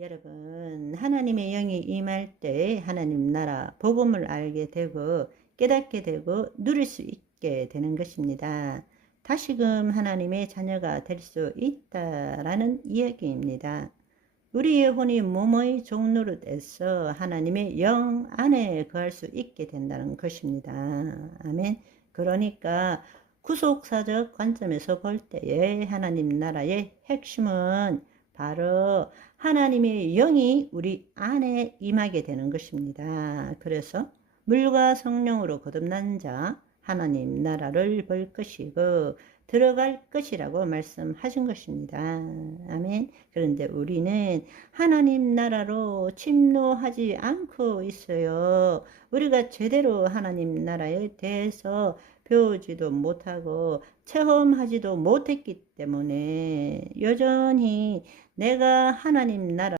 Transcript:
여러분, 하나님의 영이 임할 때 하나님 나라 복음을 알게 되고 깨닫게 되고 누릴 수 있게 되는 것입니다. 다시금 하나님의 자녀가 될 수 있다라는 이야기입니다. 우리의 혼이 몸의 종노릇에서 하나님의 영 안에 거할 수 있게 된다는 것입니다. 아멘. 그러니까 구속사적 관점에서 볼 때에 하나님 나라의 핵심은 바로 하나님의 영이 우리 안에 임하게 되는 것입니다. 그래서 물과 성령으로 거듭난 자 하나님 나라를 볼 것이고 들어갈 것이라고 말씀하신 것입니다. 아멘. 그런데 우리는 하나님 나라로 침노하지 않고 있어요. 우리가 제대로 하나님 나라에 대해서 배우지도 못하고 체험하지도 못했기 때문에 여전히 내가 하나님 나라